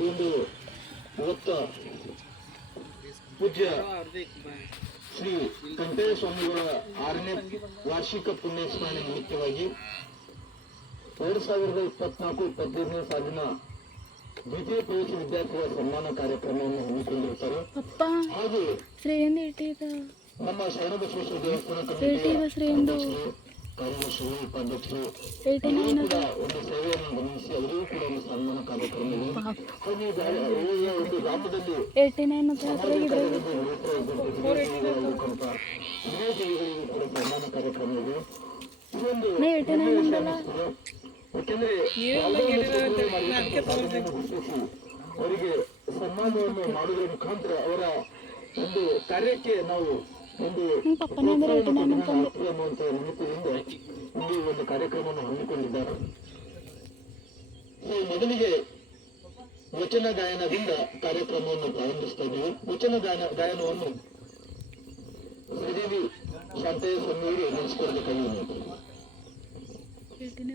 ಒಂದು ಇವತ್ತ ಪೂಜ್ಯ ಶ್ರೀ ಕಂಠೇಶ ಸ್ವಾಮಿಗಳ ಆರನೇ ವಾರ್ಷಿಕ ಪುಣ್ಯಸ್ಮರಣೆ ನಿಮಿತ್ತವಾಗಿ ಎರಡು ಸಾವಿರದ ಇಪ್ಪತ್ನಾಲ್ಕು ಇಪ್ಪತ್ತೈದನೇ ಸಾಲಿನ ದ್ವಿತೀಯ ಪ್ರವೇಶ ವಿದ್ಯಾರ್ಥಿಗಳ ಸನ್ಮಾನ ಕಾರ್ಯಕ್ರಮವನ್ನು ಹಮ್ಮಿಕೊಂಡಿರ್ತಾರೆ ಹಾಗೆ ನಮ್ಮ ಶರಣ ಬಸವೇಶ್ವರ ದೇವಸ್ಥಾನ ಒಂದು ಸೇವೆಯನ್ನು ಗಮನಿಸಿ ಅವರಿಗೂ ಕೂಡ ಒಂದು ಸನ್ಮಾನ ಈ ಒಂದು ಸನ್ಮಾನ ಕಾರ್ಯಕ್ರಮಗಳು ಅವರಿಗೆ ಸನ್ಮಾನವನ್ನು ಮಾಡುವುದರ ಮುಖಾಂತರ ಅವರ ಒಂದು ಕಾರ್ಯಕ್ಕೆ ನಾವು ನಿಮ್ಮ ಪಪ್ಪನ ಅಂದ್ರೆ ಅಂತ ನಾನು ಅಂತಂದು ಇಲ್ಲಿ ಒಂದು ಕಾರ್ಯಕ್ರಮವನ್ನು ಹಮ್ಮಿಕೊಂಡಿದ್ದಾರೆ ಮೊದಲಿಗೆ ವಚನ ಗಾಯನದಿಂದ ಕಾರ್ಯಕ್ರಮವನ್ನು ಪ್ರಾರಂಭಿಸ್ತಾ ಇದ್ದೀವಿ ವಚನ ಗಾಯನ ಗಾಯನವನ್ನು ಶ್ರೀದೇವಿ ಶಾಂತಯ್ಯ ಸ್ವಾಮಿಯವರು ನಡೆಸಿಕೊಡ್ಬೇಕಾಗಿ ವಿನಂತಿ. ಏಟಿನೇ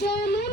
Jenny. Jeremy.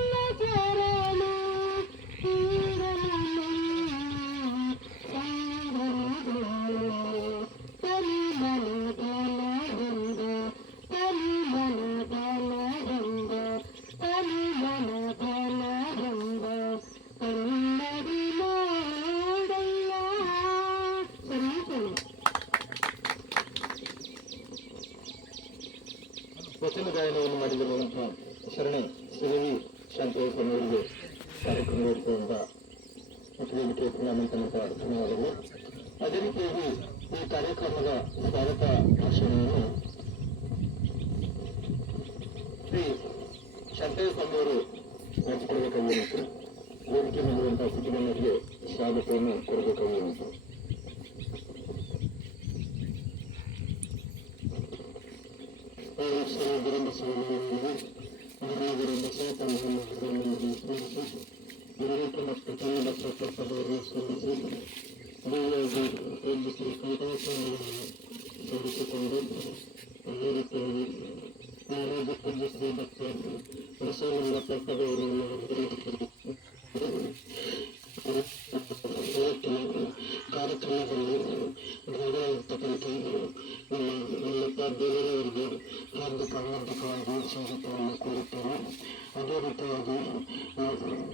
ಭಾಷಣವನ್ನು ಶ್ರೀ ಶಾಂತಯ್ಯ ಸ್ವಾಮಿಯವರು ನಡೆಸಿಕೊಡಬೇಕಾಗಿ ವಿನಂತಿ ವೇದಿಕೆ ಮೇಲಿರುವಂತಹ ಸಿದ್ದಗಣ್ಣರಿಗೆ ಸ್ವಾಗತವನ್ನು ಕೊಡಬೇಕಾಗಿ ವಿನಂತಿ ಶ್ರೀ ಸ್ವಾಮಿಯನ್ನು ಗುರುವಿನಿಂದ ಸೇತನವನ್ನು ಸ್ಮರಿಸಿ ಗುರುವಿಗೆ ಮತ್ತು ಕನ್ನಡ ಪ್ರಕಟದವರು ಸ್ಮರಿಸಿ ದೇವಿಯಾಗಿ ಒಂದು ಶ್ರೀ ಕೈಲಾಸವನ್ನು ಸೇರಿಸಿಕೊಂಡು Thank you. ಕಾರ್ಯಕ್ರಮದಲ್ಲಿ ಭಾಗವಹಿರ್ತಕ್ಕಂಥ ನಮ್ಮ ಮಲ್ಲಪ್ಪ ದೇವರವರಿಗೆ ಹಾರ್ದಿಕ ಹಾರ್ದಿಕವಾಗಿ ಸ್ವಾಗತವನ್ನು ಕೋರುತ್ತೇನೆ ಅದೇ ರೀತಿಯಾಗಿ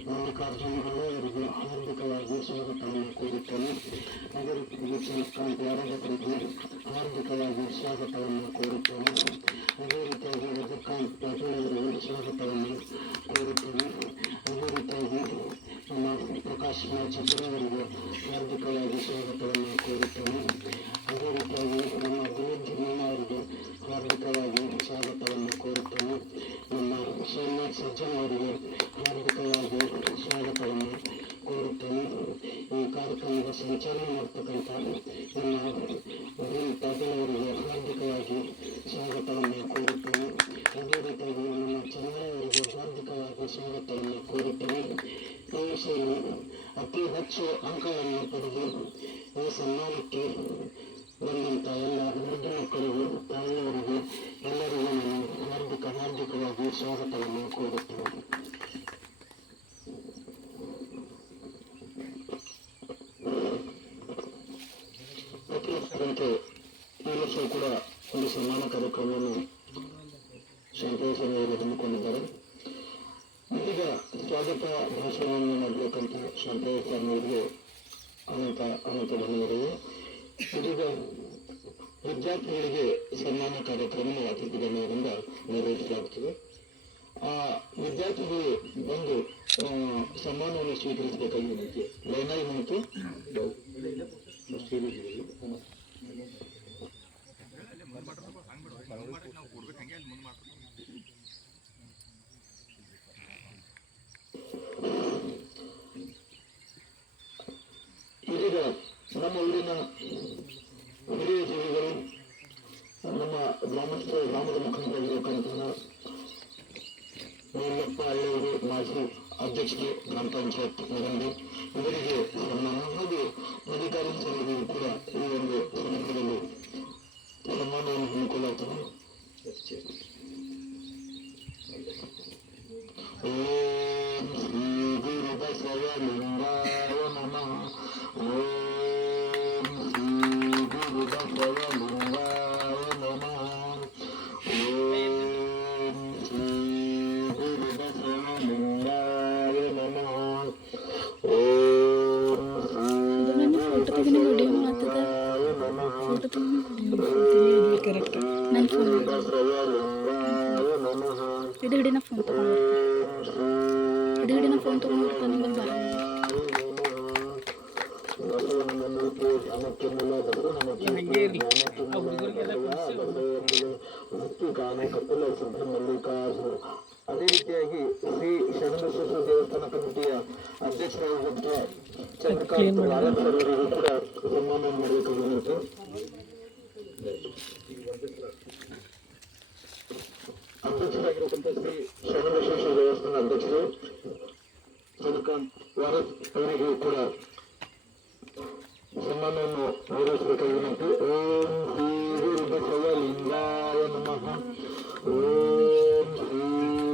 ಮಲ್ಲಿಕಾರ್ಜುನ ಅವರಿಗೆ ಹಾರ್ದಿಕವಾಗಿ ಸ್ವಾಗತವನ್ನು ಕೋರುತ್ತೇನೆ ಅದೇ ರೀತಿಯಾಗಿ ಚಂದ್ರಕಾಂತ್ ಯಾರವರಿಗೆ ಹಾರ್ದಿಕವಾಗಿ ಸ್ವಾಗತವನ್ನು ಕೋರುತ್ತೇನೆ ಅದೇ ರೀತಿಯಾಗಿ ರಜಕಾಂತ್ ಪಾಟೀಲ್ ಅವರಿಗೆ ಸ್ವಾಗತವನ್ನು ಕೋರುತ್ತೇನೆ ಅದೇ ರೀತಿಯಾಗಿ ನಮ್ಮ ಪ್ರಕಾಶ್ ಚಿತ್ರ ಅವರಿಗೆ ಹಾರ್ದಿಕವಾಗಿ ಸ್ವಾಗತವನ್ನು ಕೋರುತ್ತೇನೆ. ಅದೇ ರೀತಿಯಾಗಿ ನಮ್ಮ ಜಿಮ್ಮಣ್ಣ ಅವರಿಗೆ ಹಾರ್ದಿಕವಾಗಿ ಸ್ವಾಗತವನ್ನು ಕೋರುತ್ತೇನೆ. ನಮ್ಮ ಸೋಮನಾಥ್ ಸಜ್ಜನ್ ಅವರಿಗೆ ಹಾರ್ದಿಕವಾಗಿ ಸ್ವಾಗತವನ್ನು ಕೋರುತ್ತೇನೆ. ಈ ಕಾರ್ಯಕ್ರಮದ ಸಂಚಾಲನೆ ಮಾಡ್ತಕ್ಕಂಥ ನಮ್ಮ ಸನ್ಮಾನಕ್ಕೆ ಬಂದಂಥ ಎಲ್ಲ ವೃದ್ಧ ಮಕ್ಕಳಿಗೂ ತಾಯಿಯವರಿಗೆ ಎಲ್ಲರಿಗೂ ನಾನು ಹಾರ್ದಿಕ, ಹಾರ್ದಿಕವಾಗಿ ಸ್ವಾಗತವನ್ನು ಕೋರುತ್ತೇನೆ. ಪ್ರತಿಯೊಬ್ಬರಂತೆ ಈ ವರ್ಷವೂ ಕೂಡ ಒಂದು ಸನ್ಮಾನ ಕಾರ್ಯಕ್ರಮವನ್ನು ಶಾಂತೇಶ ಅವರು ಹಮ್ಮಿಕೊಂಡಿದ್ದಾರೆ ಇದೀಗ ಸ್ವಾಗತ ಭಾಷಣವನ್ನು ಮಾಡಬೇಕಂತ ಶಾಂತೇಶ ಅವರಿಗೆ ಅನಂತ ಅನಂತ ಧನ್ಯವಾದಗಳು ಇದೀಗ ವಿದ್ಯಾರ್ಥಿಗಳಿಗೆ ಸನ್ಮಾನ ಕಾರ್ಯಕ್ರಮ ಅತಿಥಿ ಗಣ್ಯರಿಂದ ನೆರವೇರಿಸಲಾಗುತ್ತದೆ. ಆ ವಿದ್ಯಾರ್ಥಿಗಳು ಬಂದು ಸನ್ಮಾನವನ್ನು ಸ್ವೀಕರಿಸಬೇಕಾಗಿ ವಿನಂತಿ ಲೈನಾಗಿ ಮತ್ತು ಇದೀಗ ನಮ್ಮ ಊರಿನ ಹಿರಿಯ ಜೀವಿಗಳು ನಮ್ಮ ಗ್ರಾಮಸ್ಥ, ಗ್ರಾಮದ ಮುಖಂಡರಾಗಿರತಕ್ಕಂತಹ ಮೇಲಪ್ಪ ಹಳ್ಳಿಯವರು ಮಾಜಿ ಅಧ್ಯಕ್ಷರು ಗ್ರಾಮ ಪಂಚಾಯತ್ ನಗರದಲ್ಲಿ ಇವರಿಗೆ ಸನ್ಮಾನ ಹಾಗೂ ಅಧಿಕಾರಿ ಸಮಿತಿಯು ಕೂಡ ಈ ಒಂದು ಸಂದರ್ಭದಲ್ಲಿ ಸನ್ಮಾನವನ್ನು ಹಮ್ಮಿಕೊಳ್ಳುತ್ತದೆ ಓಂ ಶ್ರೀ ಗುರು ಬಸವಲಿಂಗಾಯ ಇದು ನನ್ನ ಅಧ್ಯಕ್ಷರಾಗಿರುವಂತಹ ಶ್ರೀ ಶರಣಬಸವೇಶ್ವರ ದೇವಸ್ಥಾನ ಅಧ್ಯಕ್ಷರು ಚಂದ್ರಕಾಂತ್ ವಾರತ್ ಅವರಿಗೂ ಕೂಡ ಸನ್ಮಾನವನ್ನು ನೆರವೇರಿಸಬೇಕಾಗಿ ವಿನಂತಿ ಓಂ ಶ್ರೀ ಗುರು ಬಸವಲಿಂಗಾಯ ನಮಃ ಓಂ ಶ್ರೀ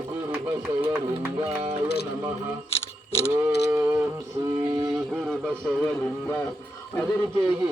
ಗುರು ಬಸವಲಿಂಗಾಯ ನಮಃ ಓಂ ಶ್ರೀ ಗುರು ಬಸವಲಿಂಗ ಅದೇ ರೀತಿಯಾಗಿ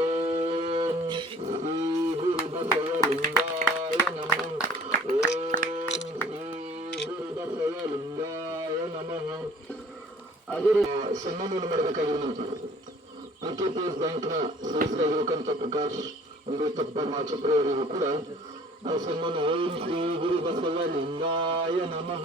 ಅಮೃತಪ್ಪ ಮಾಚಪ್ರ ಅವರಿಗೂ ಕೂಡ ಆ ಸನ್ಮಾನ ಓಂ ಶ್ರೀ ಗುರು ಬಸವಲಿಂಗಾಯ ನಮಃ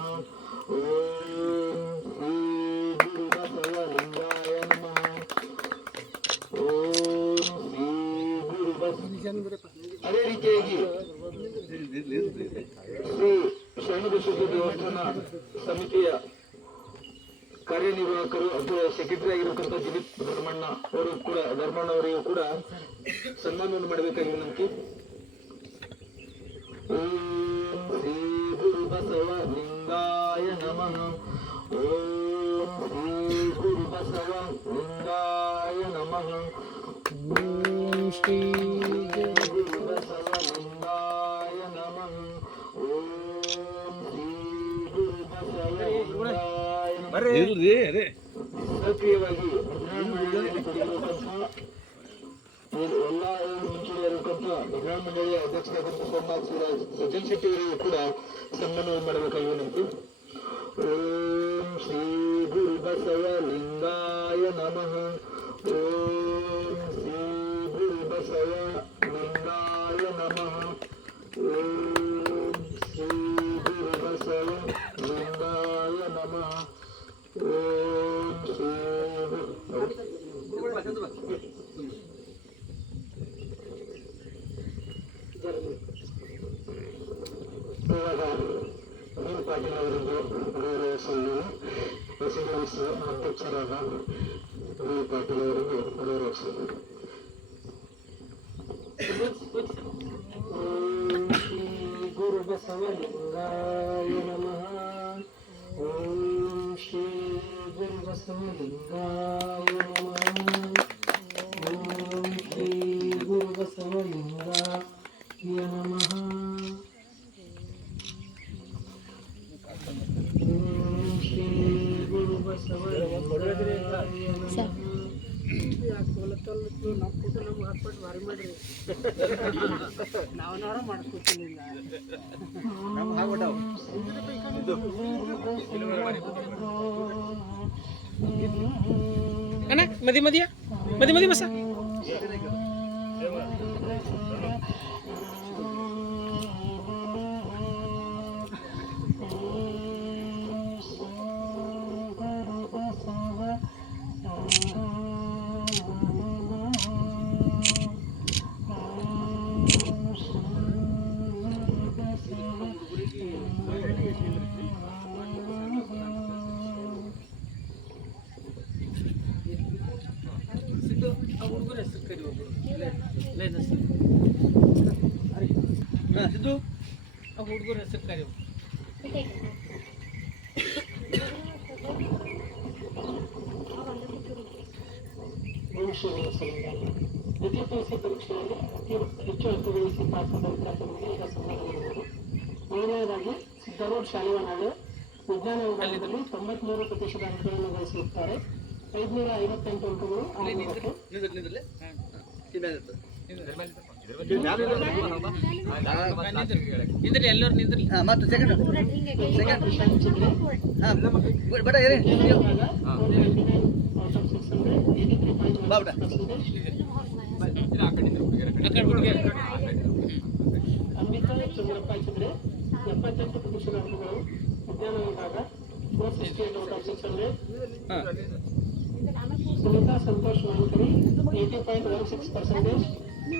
ಕಾರ್ಯನಿರ್ವಾಹಕರು ಅಥವಾ ಸೆಕ್ರೆಟರಿ ಆಗಿರತಕ್ಕಂಥ ದಿಲೀಪ್ ಧರ್ಮಣ್ಣ ಅವರು ಕೂಡ ಧರ್ಮಣ್ಣ ಅವರಿಗೂ ಕೂಡ ಸನ್ಮಾನವನ್ನು ಮಾಡಬೇಕಾಗಿ ವಿನಂತಿ ಓಂ ಶ್ರೀ ಗುರು ಬಸವ ಲಿಂಗಾಯ ನಮಃ ಓಂ ಶ್ರೀ ಗುರು ಬಸವ ಲಿಂಗಾಯ ನಮಃ ಓಂ ಶ್ರೀ ಇಲ್ರಿ ಅದೇ ಸಕ್ರಿಯವಾಗಿ ವಿಧಾನಮಂಡಲದಲ್ಲಿ ಕೊಟ್ಟಿರುವಂತಹ ಎಲ್ಲ ಮುಂಚೂಣಿಯಲ್ಲಿರುವಂತಹ ವಿಧಾನ ಮಂಡಳಿಯ ಅಧ್ಯಕ್ಷರಾದಂತಹ ಸೋಮನಾಥ್ ಶಿವರಾಜ್ ಸಜ್ಜನ್ ಶೆಟ್ಟಿ ಅವರಿಗೂ ಕೂಡ ಸನ್ಮಾನವನ್ನು ಮಾಡಬೇಕಾಗಿ ವಿನಂತಿ ಓಂ ಶ್ರೀ ಗುರು ಬಸವ ಲಿಂಗಾಯ ನಮಃ ಓಂ ಶ್ರೀ ಗುರು ಬಸವ ಲಿಂಗಾಯ ನಮಃ ಓಂ ಇವಾಗ ಮೀನು ಪಾಟೀಲ್ ಅವರಿಗೂ ಗೌರವ ಸಲ್ಲಿಸಿ ಪ್ರೆಸಿಡೆನ್ಸ್ ಅಧ್ಯಕ್ಷರಾದ ವಿ ಪಾಟೀಲ್ ಅವರಿಗೆ ಗೌರವಿಸಿದರು ಓಂ ಶ್ರೀ ಗುರು ಬಸವಲಿಂಗಾಯ ನಮಃ ಓಂ ಶ್ರೀ ಗುರು ಬಸವಲಿಂಗಾಯ ನಮಃ ಅಣ್ಣ ಮದಿ ಮದಿಯ? ಮದಿ ಮದಿ ಬಸ. ಭವಿಷ್ಯವನ್ನು ಸಲ್ಲಿಸಿದ್ದಾರೆ ದ್ವಿತೀಯ ಸಿ ಪರೀಕ್ಷೆಯಲ್ಲಿ ಅತಿ ಹೆಚ್ಚು ಅಂಕ ಗಳಿಸಿ ಪಾಸಾದ ವಿದ್ಯಾರ್ಥಿಗಳಿಗೆ ಈಗ ಸನ್ಮಾನವಿರುವುದು ಮೊದಲನೇದಾಗಿ ಸಿದ್ದರೋಡ್ ಶಾಲೆವನಾಡು ವಿಜ್ಞಾನ ವಿಭಾಗದಲ್ಲಿ ತೊಂಬತ್ಮೂರು ಪ್ರತಿಶತ ಅಂಕಗಳನ್ನು ಗಳಿಸಿರುತ್ತಾರೆ ಐದುನೂರ ಐವತ್ತೆಂಟು ಅಂಕಗಳು ನಿಂದ್ರಿ ಎಲ್ಲರೂ ನಿಂದ್ರಿ ಮತ್ತೆ ಮತ್ತು ಸೆಕೆಂಡ್ ಸೆಕೆಂಡ್ ಹಾಂ ಬೇಡ ಏರಿ ಬಾ ಬೇಡ ಅಂಬಿಕಾ ಚಂದ್ರಪ್ಪ ಚಂದ್ರೆ ಎಪ್ಪತ್ತೆಂಟು ಪುರುಷ ದಾಖಲೆಗಳು ವಿಜ್ಞಾನ ವಿಭಾಗ fourth of six hundred Sumita Santosh eighty point one six percentage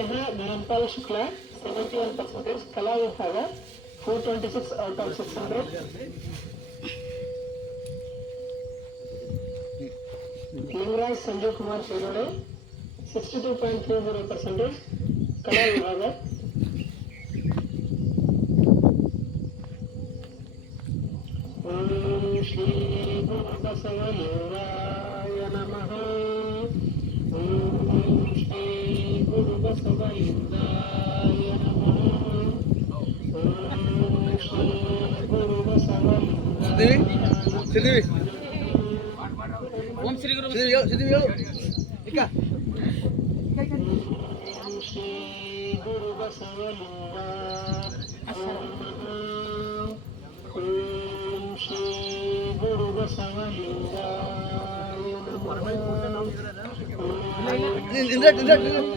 हुए हैं Dharampal Shukla seventy one percentage कला विभाग four twenty six out of six hundred Lingaraj Sanjeev Kumar Sherode sixty two point three zero percentage कला विभाग श्री गुरुबसवयोगाय नमः। ॐ Shri hundred Sneha Dharampal Shukla seventy one percentage ಕಲಾ ವಿಭಾಗ four twenty six out of six hundred Lingaraj Sanjeev Kumar Shirode sixty two point three zero percentage ಕಲಾ ವಿಭಾಗ ಓಂ ಶ್ರೀ ಗುರು ಬಸವಲಿಂಗಾಯ ನಮಃ ಓಂ ಶ್ರೀ ಗುರು ಬಸವಲಿಂಗಾಯ ನಮಃ ಓಂ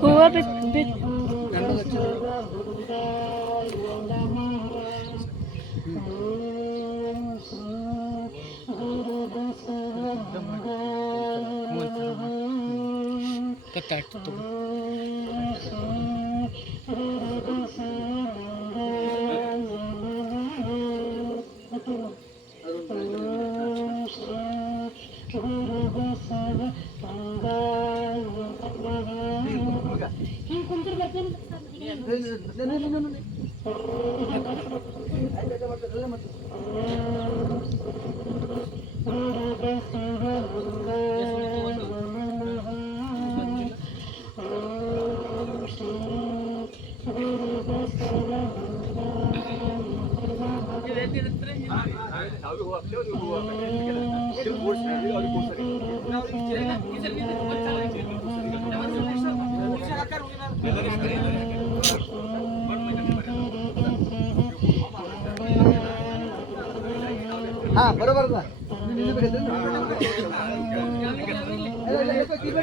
ಹೂವ ಬಿತ್ ಬಿತ್ ಕತ್ತಾಡ್ತು ಹಾ ಬರೋಬರ್ ಅದ. ಇಲ್ಲಿ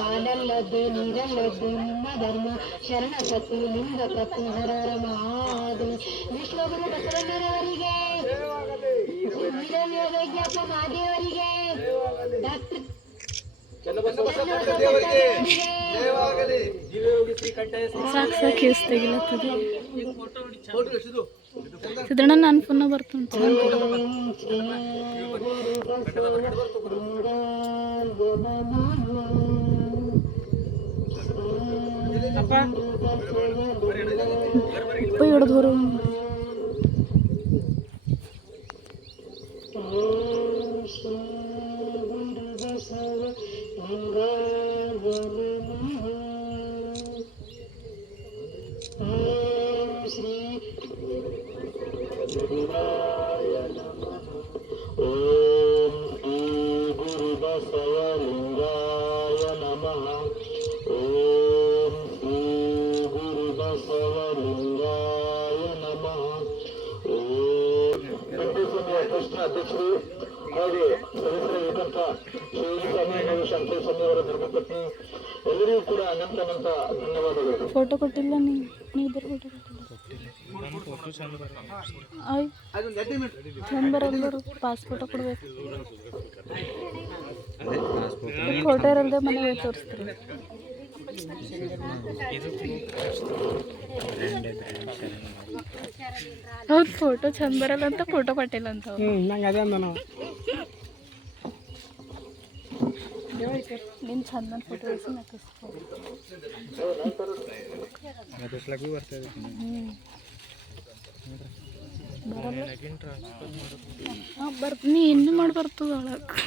ಹಾಡಲ್ಲದ್ದು ನೀರಲ್ಲದ್ದು ನಿಮ್ಮ ಧರ್ಮ ಶರಣ ಸತ್ತು ಲಿಂಗ ಸತ್ತು ಹರರ ಮಹಾದು ವಿಶ್ವಗುರು ಬಸವಣ್ಣನವರಿಗೆ ವೀರವ್ಯಜ್ಞಪ್ಪ ಮಾದೇವರಿಗೆ ಡಾಕ್ಟರ್ ಸಾಕು ಸಾಕು ತೆಗಿಲತ್ತದ ಸಿದ್ದಣ್ಣ ನನ್ನ ಫೋನ್ ಬರ್ತಾನೆ ഇപ്പോൾ ഇവിടെ ദൂരം Thank. ಬರಲ್ದರು ಪಾಸ್ ಫೋಟೋ ಕೊಡ್ಬೇಕು ಫೋಟೋ ಇರಲ್ದೆ ಮನೆ ತೋರಿಸ್ತೀರಿ ಹೌದು ಫೋಟೋ ಚಂದ ಬರಲ್ಲ ಅಂತ ಫೋಟೋ ಪಟ್ಟಿಲ್ಲ ಅಂತ ಅವ್ರು. ನಂಗೆ ಅದೇ ಅಂದ ನಾವು ನಿನ್ ಚಂದ ಫೋಟೋ ಇಳಿಸಿ ನಕಿಸ್ಕೊ ಹ್ಮ್. ಬರಲ್ಲ ಹಾಂ ಬರ್ತ ನೀ ಇನ್ನೂ ಮಾಡಿ ಬರ್ತದ ಒಳಗೆ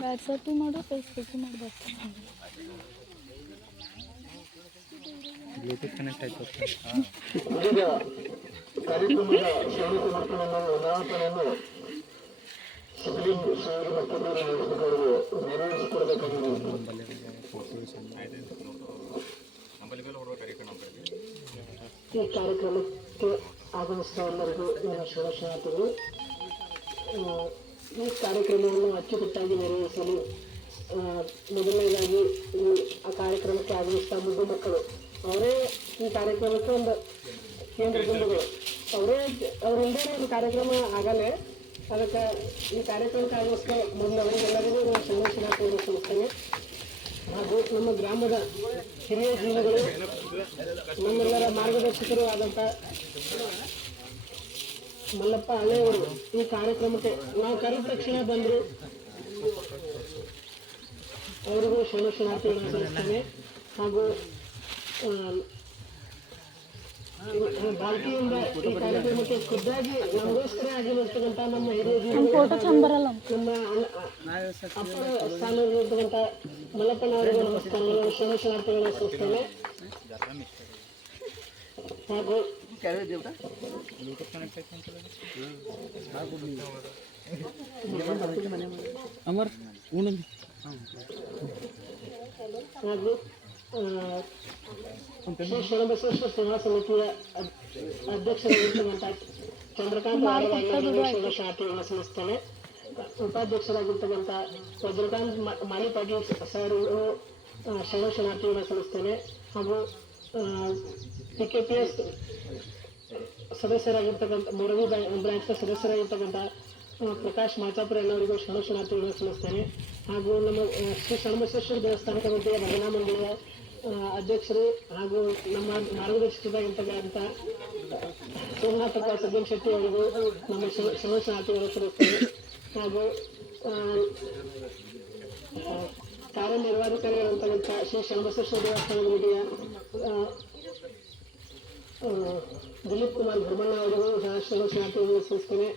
ವಾಟ್ಸಪ್ಪು ಮಾಡು ಫೇಸ್ಬುಕ್ ಮಾಡಿ ಬರ್ತದೆ ಸಿದ್ಲಿಂಗ್ ಶ್ರೀ ಮಕ್ಕಳು ನೆರವೇರಿಸಿಕೊಡಬೇಕಾಗಿದೆ ಈ ಕಾರ್ಯಕ್ರಮಕ್ಕೆ ಆಗಮಿಸಿದ ಎಲ್ಲರಿಗೂ ನನ್ನ ಶುಭಾಶಯಗಳು. ಈ ಕಾರ್ಯಕ್ರಮವನ್ನು ಅಚ್ಚುಕಟ್ಟಾಗಿ ನೆರವೇರಿಸಲು ಮೊದಲನೇದಾಗಿ ಈ ಆ ಕಾರ್ಯಕ್ರಮಕ್ಕೆ ಆಗಮಿಸಿದ ಮುದ್ದು ಮಕ್ಕಳು, ಅವರೇ ಈ ಕಾರ್ಯಕ್ರಮಕ್ಕೆ ಒಂದು ಕೇಂದ್ರ ಬಿಂದುಗಳು. ಅವರೇ ಅವರಿಂದ ಒಂದು ಕಾರ್ಯಕ್ರಮ ಆಗಲೇ, ಅದಕ್ಕೆ ಈ ಕಾರ್ಯಕ್ರಮಕ್ಕೆ ಆಗಮಿಸಿದ ಮೊದಲು ಅವರಿಗೆಲ್ಲರಿಗೂ ನಾನು ಸಂದೇಶನ ಸಲ್ಲಿಸ್ತೇನೆ ಹಾಗೂ ನಮ್ಮ ಗ್ರಾಮದ ಹಿರಿಯ ಜೀವಿಗಳು, ನಮ್ಮೆಲ್ಲರ ಮಾರ್ಗದರ್ಶಕರು ಆದಂಥ ಮಲ್ಲಪ್ಪ ಅಲೆಯವರು ಈ ಕಾರ್ಯಕ್ರಮಕ್ಕೆ ನಾವು ಕರೆದ ತಕ್ಷಣ ಬಂದರು. ಅವರಿಗೂ ಶರಣಾರ್ಥಿಗಳನ್ನು ಸಲ್ಲಿಸ್ತೇನೆ. ಹಾಗೂ ಫೋಟೋ ಚಂದ ಬರಲ್ಲ ಅಂತ ನಮ್ಮ ಅಣ್ಣ- ಅಪ್ಪರ ಸ್ಥಾನದಲ್ಲಿರ್ತಕ್ಕಂಥ ಮಲ್ಲಪ್ಪನವರಿಗೂ ನಮಸ್ಕಾರಗಳು ಶರಣಾರ್ಥಿಗಳನ್ನು ಸಲ್ಲಿಸ್ತೇನೆ ಹಾಗೂ ಅಮರ್ ಉಣ್ಣು ಹಾಗೂ ಸಮಿತಿಯ ಅಧ್ಯಕ್ಷರಾಗಿರ್ತಕ್ಕಂಥ ಚಂದ್ರಕಾಂತ್ ಶಾಂತಿಗಳ ಸಂಸ್ಥಾನೆ ಉಪಾಧ್ಯಕ್ಷರಾಗಿರ್ತಕ್ಕಂಥ ವಜ್ರಕಾಂತ್ ಮ- ಮಾಲಿ ಪಾಟೀಲ್ ಸರ್ ಶರಣ ಶರಣಾರ್ಥಿಗಳ ಸಂಸ್ಥೆನೆ ಹಾಗೂ ಪಿ ಕೆ ಪಿ ಎಸ್ ಸದಸ್ಯರಾಗಿರ್ತಕ್ಕಂಥ ಮೊರವಿ ಬ್ರಾಂಚ್ನ ಸದಸ್ಯರಾಗಿರ್ತಕ್ಕಂಥ ಪ್ರಕಾಶ್ ಮಾಚಾಪುರ ಎಲ್ಲರಿಗೂ ಶರಣ ಶರಣಾರ್ಥಿಗಳ ಸಲ್ಲಿಸ್ತೇನೆ ಹಾಗೂ ನಮ್ಮ ಶ್ರೀ ಶರಣಬಸವೇಶ್ವರ ದೇವಸ್ಥಾನ ಕಮಿಟಿಯ ಭಜನಾ ಆ, ಅಧ್ಯಕ್ಷರು ಹಾಗೂ ನಮ್ಮ ಮಾರ್ಗದರ್ಶಕರಾಗಿರ್ತಕ್ಕಂಥ ಸೋಮನಾಥಪ್ಪ ಸಜ್ಜನ್ ಶೆಟ್ಟಿ ಅವರಿಗೂ ನಮ್ಮ ಸಮಸ್ಯೆ ಶರಣ ಸಲ್ಲಿಸ್ತೇನೆ ಹಾಗೂ ಕಾರ್ಯನಿರ್ವಾಹಕರಾಗಿರ್ತಕ್ಕಂಥ ಶ್ರೀ ಶರಣಬಸವೇಶ್ವರ ದೇವಸ್ಥಾನ ಕಮಿಟಿಯ ದಿಲೀಪ್ ಕುಮಾರ್ ಬ್ರಹ್ಮಣ್ಣ ಅವರಿಗೂ ಸಹ ಶಾಂತಿ ಸಲ್ಲಿಸ್ತೇನೆ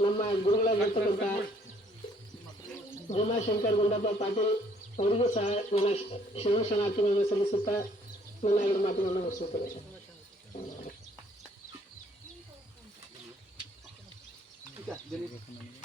ನಮ್ಮ ಗುರುಗಳಾಗಿರ್ತಕ್ಕಂಥ ಭೀಮಾಶಂಕರ್ ಗುಂಡಪ್ಪ ಪಾಟೀಲ್ ಅವರಿಗೂ ಸಹ ನನ್ನ ಶಿವ ಶರಣಾರ್ಥಿಗಳನ್ನು ಸಲ್ಲಿಸುತ್ತಾ ನನ್ನ ಎರಡು ಮಾತುಗಳನ್ನು ಮುಗಿಸುತ್ತೇನೆ ಈಗ